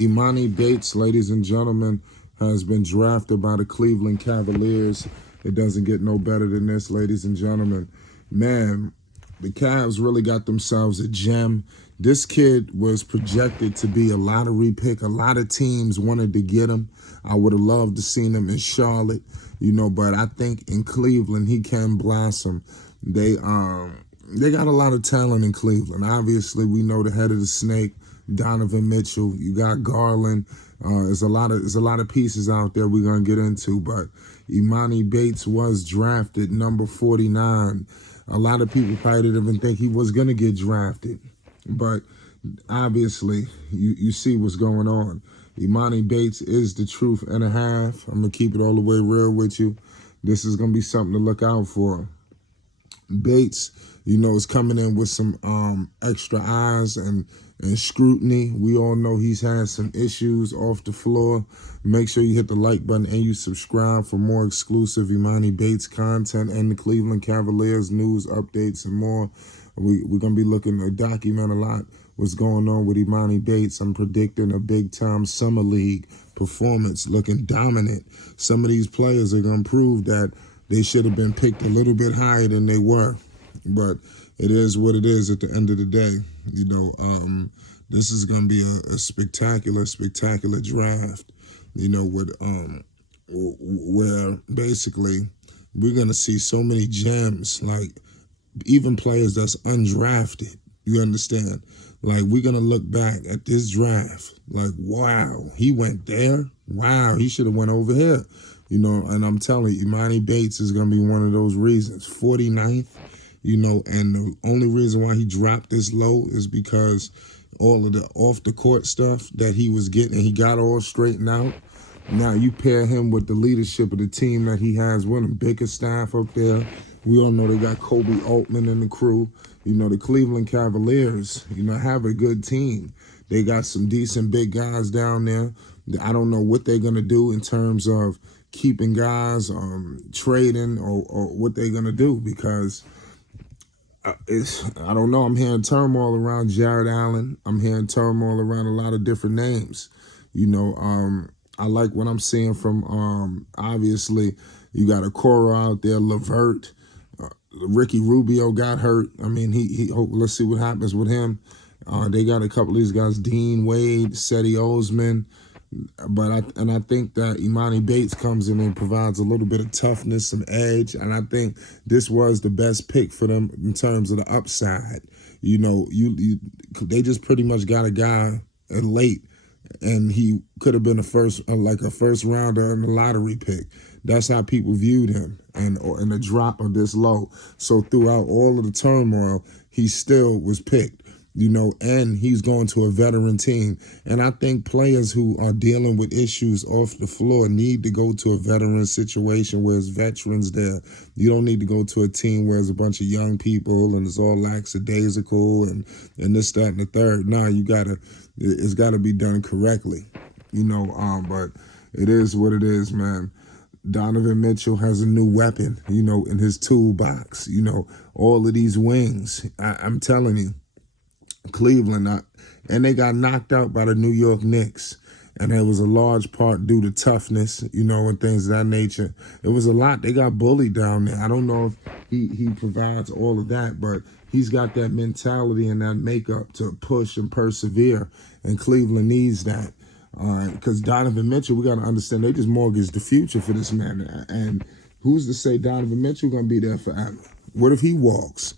Emoni Bates, ladies and gentlemen, has been drafted by the Cleveland Cavaliers. It doesn't get no better than this, ladies and gentlemen. Man, the Cavs really got themselves a gem. This kid was projected to be a lottery pick. A lot of teams wanted to get him. I would have loved to seen him in Charlotte, but I think in Cleveland he can blossom. They got a lot of talent in Cleveland. Obviously, we know the head of the snake, Donovan Mitchell. You got Garland. There's a lot of pieces out there we're gonna get into. But Emoni Bates was drafted number 49. A lot of people probably didn't even think he was gonna get drafted, but obviously you see what's going on. Emoni Bates is the truth and a half. I'm gonna keep it all the way real with you. This is gonna be something to look out for. Bates, is coming in with some extra eyes and scrutiny. We all know he's had some issues off the floor. Make sure you hit the like button and you subscribe for more exclusive Emoni Bates content and the Cleveland Cavaliers news, updates, and more. We're going to be looking to document a lot what's going on with Emoni Bates. I'm predicting a big-time summer league performance, looking dominant. Some of these players are going to prove that they should have been picked a little bit higher than they were. But it is what it is at the end of the day. This is going to be a spectacular draft, where basically we're going to see so many gems, like even players that's undrafted. You understand? Like, we're going to look back at this draft like, wow, he went there. Wow, he should have went over here. And I'm telling you, Emoni Bates is going to be one of those reasons. 49th, and the only reason why he dropped this low is because all of the off-the-court stuff that he was getting, he got all straightened out. Now, you pair him with the leadership of the team that he has with him, bigger staff up there. We all know they got Kobe Altman in the crew. The Cleveland Cavaliers, have a good team. They got some decent big guys down there. I don't know what they're going to do in terms of keeping guys, trading, or what they're going to do, because I don't know. I'm hearing turmoil around Jared Allen. I'm hearing turmoil around a lot of different names. I like what I'm seeing from, obviously, you got a Cora out there, LeVert. Ricky Rubio got hurt. I mean, let's see what happens with him. They got a couple of these guys, Dean Wade, Cedi Osman. But I think that Emoni Bates comes in and provides a little bit of toughness, some edge, and I think this was the best pick for them in terms of the upside. They just pretty much got a guy late, and he could have been a first rounder and a lottery pick. That's how people viewed him, and the drop of this low. So throughout all of the turmoil, he still was picked. And he's going to a veteran team. And I think players who are dealing with issues off the floor need to go to a veteran situation where there's veterans there. You don't need to go to a team where there's a bunch of young people and it's all lackadaisical and this, that, and the third. No, it's got to be done correctly. But it is what it is, man. Donovan Mitchell has a new weapon, in his toolbox. All of these wings. I'm telling you. Cleveland, and they got knocked out by the New York Knicks, and it was a large part due to toughness, and things of that nature. It was a lot. They got bullied down there. I don't know if he provides all of that, but he's got that mentality and that makeup to push and persevere, and Cleveland needs that. Because Donovan Mitchell, we got to understand, they just mortgaged the future for this man, and who's to say Donovan Mitchell going to be there forever? What if he walks?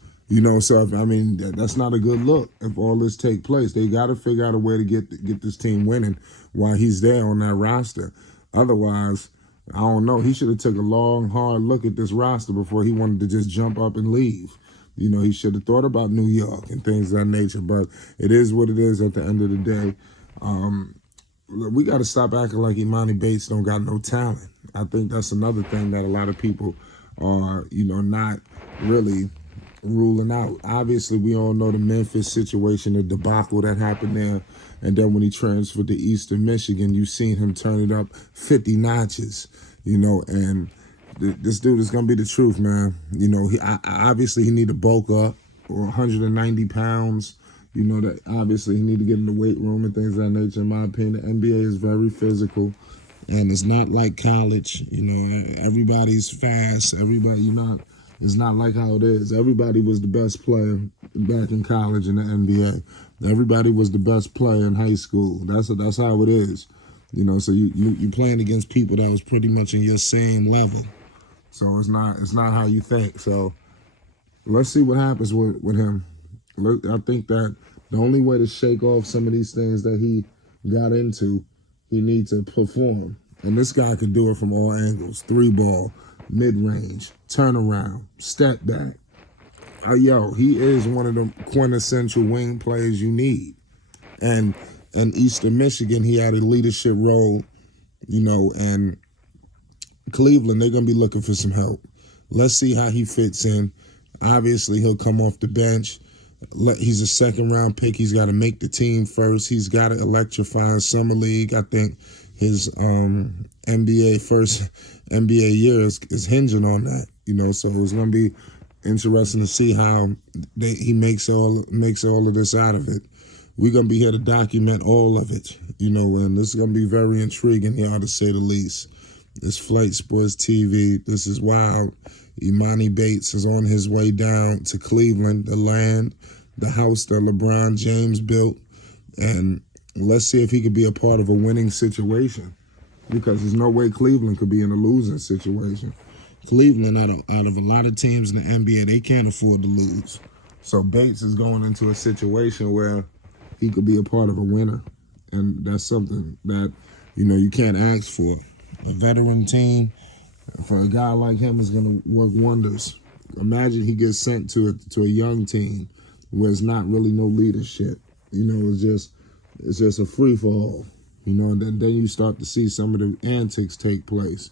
So that's not a good look if all this take place. They got to figure out a way to get this team winning while he's there on that roster. Otherwise, I don't know. He should have took a long, hard look at this roster before he wanted to just jump up and leave. He should have thought about New York and things of that nature. But it is what it is at the end of the day. We got to stop acting like Emoni Bates don't got no talent. I think that's another thing that a lot of people are, not really ruling out. Obviously, we all know the Memphis situation, the debacle that happened there. And then when he transferred to Eastern Michigan, you seen him turn it up 50 notches, and this dude is going to be the truth, man. Obviously he need to bulk up, or 190 pounds. You know that obviously he need to get in the weight room and things of that nature. In my opinion, the NBA is very physical, and it's not like college. You know, everybody's fast. Everybody, you know, it's not like how it is. Everybody was the best player back in college in the NBA. Everybody was the best player in high school. That's how it is. You know, so you playing against people that was pretty much in your same level. So it's not how you think. So let's see what happens with him. I think that the only way to shake off some of these things that he got into, he needs to perform. And this guy can do it from all angles. 3-ball, mid-range, turnaround, step back. Yo, he is one of the quintessential wing players you need. And in Eastern Michigan, he had a leadership role, you know, and Cleveland, they're going to be looking for some help. Let's see how he fits in. Obviously, he'll come off the bench. He's a second-round pick. He's got to make the team first. He's got to electrify in summer league. I think his first NBA year is hinging on that. You know, so it's going to be interesting to see how he makes all of this out of it. We're going to be here to document all of it, you know, and this is going to be very intriguing here, to say the least. This Flight Sports TV, this is wild. Emoni Bates is on his way down to Cleveland, the land, the house that LeBron James built. And let's see if he could be a part of a winning situation, because there's no way Cleveland could be in a losing situation. Cleveland, out of a lot of teams in the NBA, they can't afford to lose. So Bates is going into a situation where he could be a part of a winner. And that's something that, you know, you can't ask for. A veteran team, for a guy like him, is going to work wonders. Imagine he gets sent to a young team where it's not really no leadership. You know, it's just a free-for-all. You know, and then you start to see some of the antics take place.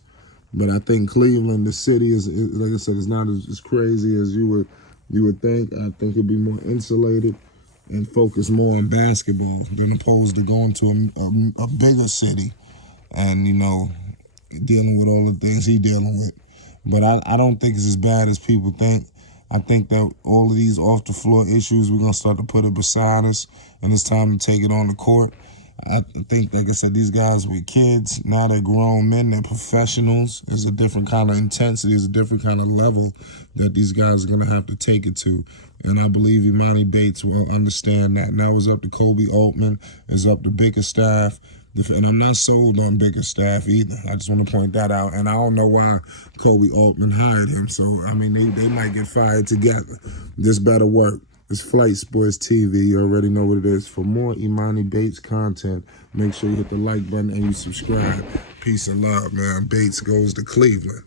But I think Cleveland, the city, is like I said, it's not as crazy as you would think. I think it'd be more insulated and focus more on basketball than opposed to going to a bigger city and, you know, dealing with all the things he's dealing with. But I don't think it's as bad as people think. I think that all of these off-the-floor issues, we're going to start to put it beside us, and it's time to take it on the court. I think, like I said, these guys were kids. Now they're grown men. They're professionals. There's a different kind of intensity. There's a different kind of level that these guys are going to have to take it to. And I believe Emoni Bates will understand that. Now it's up to Kobe Altman. It's up to Bickerstaff. And I'm not sold on Bickerstaff either. I just want to point that out. And I don't know why Kobe Altman hired him. So, I mean, they might get fired together. This better work. It's Flight Sports TV. You already know what it is. For more Emoni Bates content, make sure you hit the like button and you subscribe. Peace and love, man. Bates goes to Cleveland.